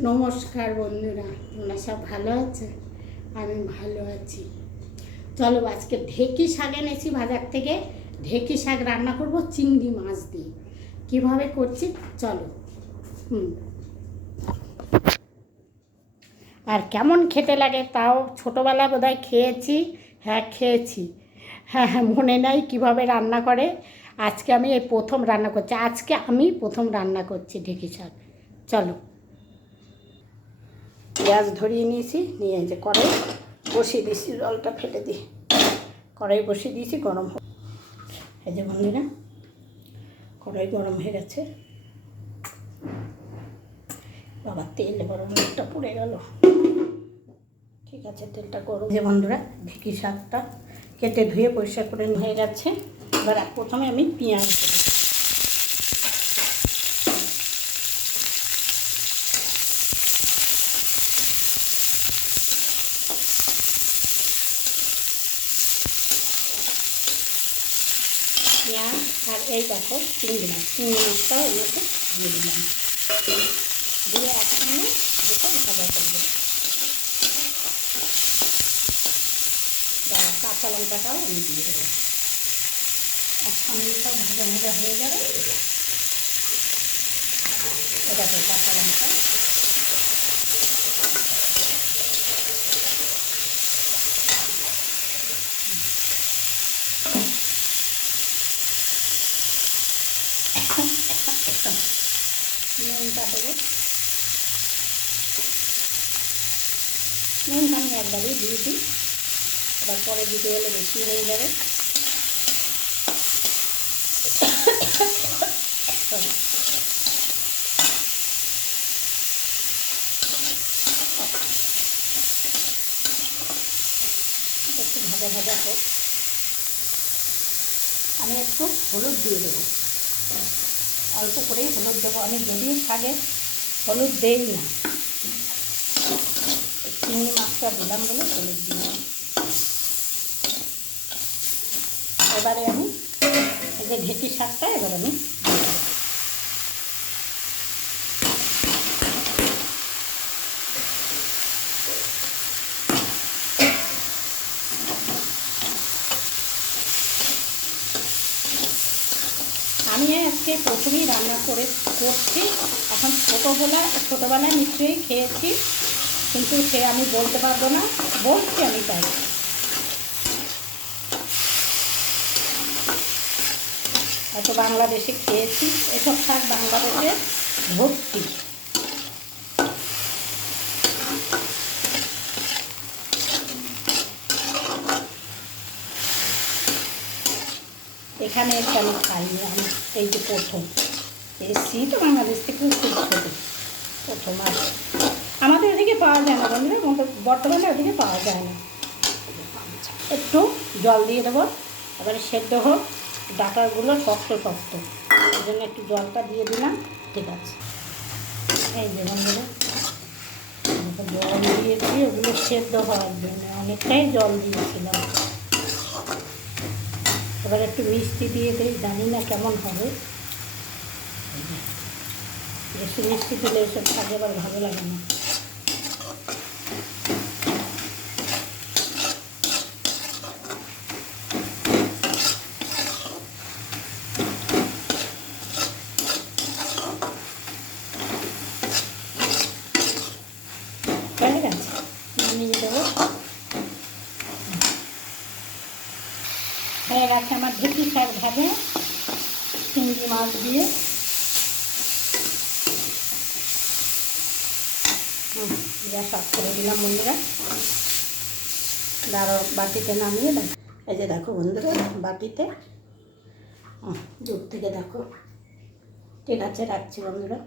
নমস্কার বন্ধুরা, তোমরা সব ভালো আছে? আমি ভালো আছি। চলো আজকে ঢেঁকি শাক এনেছি বাজার থেকে। ঢেঁকি শাক রান্না করব চিংড়ি মাছ দিয়ে। কীভাবে করছি চলো। আর কেমন খেতে লাগে তাও ছোটোবেলা বোধহয় খেয়েছি। হ্যাঁ খেয়েছি। হ্যাঁ হ্যাঁ মনে নাই কীভাবে রান্না করে। আজকে আমি এই প্রথম রান্না করছি। প্রথম রান্না করছি ঢেঁকি শাক। চলো, পেঁয়াজ ধরিয়ে নিয়েছি, নিয়ে যে কড়াই বসিয়ে দিয়েছি, জলটা ফেলে দিই। কড়াই বসিয়ে দিয়েছি, গরম এই যে বন্ধুরা, কড়াই গরম হয়ে গেছে। বাবা তেল গরম, একটা পুড়ে গেল। ঠিক আছে, তেলটা গরম। যে বন্ধুরা, ঢেঁকি শাকটা কেটে ধুয়ে পরিষ্কার করে হয়ে গেছে। এবার প্রথমে আমি পেঁয়াজ দেবো। পেঁয়াজ আর এই দেখো চিংড়ি মাছটা ওর মধ্যে দিয়ে দিলাম, দিয়ে একসঙ্গে দুটো ভাজা করবো। কাঁচা লঙ্কাটাও আমি দিয়ে দেবো। একসঙ্গে সব ভাজা ভাজা হয়ে যাবে। এটাকে কাঁচা লঙ্কা নুনটা দেবো। নুনটা আমি একবারই দিয়ে দিই, এবার পরে দিতে গেলে বেশি হয়ে যাবে। একটু ভাজা ভাজা হোক। আমি একটু হলুদ দিয়ে দেবো, অল্প করেই হলুদ দেবো। আমি যদিও শাকে হলুদ দেই না, চিংড়ি মাছটা দিলাম বলে হলুদ দিলাম। এবারে আমি এই যে ঢেঁকি শাকটা এবার আমি আজকে প্রথমেই রান্না করছি। এখন ছোটোবেলায় নিশ্চয়ই খেয়েছি, কিন্তু সে আমি বলতে পারবো না, বলছি আমি তাই। হয়তো বাংলাদেশে খেয়েছি, এসব শাক বাংলাদেশে ভর্তি। এখানে এসে আমি খাইনি, আমি এই যে প্রথম এসছি, তো বাংলাদেশ থেকেও খুব ছোটো প্রথম। আর আমাদের ওদিকে পাওয়া যায় না বন্ধুরা, বর্তমানে ওদিকে পাওয়া যায় না। একটু জল দিয়ে দেবো, এবারে সেদ্ধ হোক। ডাঁটাগুলো শক্ত শক্ত, এই জন্য একটু জলটা দিয়ে দিলাম। ঠিক আছে, এই যে বন্ধুরা জল দিয়েছি ওগুলো সেদ্ধ হওয়ার জন্য, অনেকটাই জল দিয়েছিলাম। এবার একটু মিষ্টি দিয়ে দিই, জানি না কেমন হবে। বেশি মিষ্টি দিলে এসব খাবে আবার ভালো লাগে না। হয়ে গেছে, নামিয়ে দেবো। হয়ে গেছে আমার ঢেঁকি শাক ভাজা চিংড়ি মাছ দিয়ে। গ্যাস অফ করে দিলাম বন্ধুরা। আরও বাটিতে নামিয়ে দেখ, এই যে দেখো বন্ধুরা বাটিতে, দূর থেকে দেখো। ঠিক আছে, রাখছি বন্ধুরা।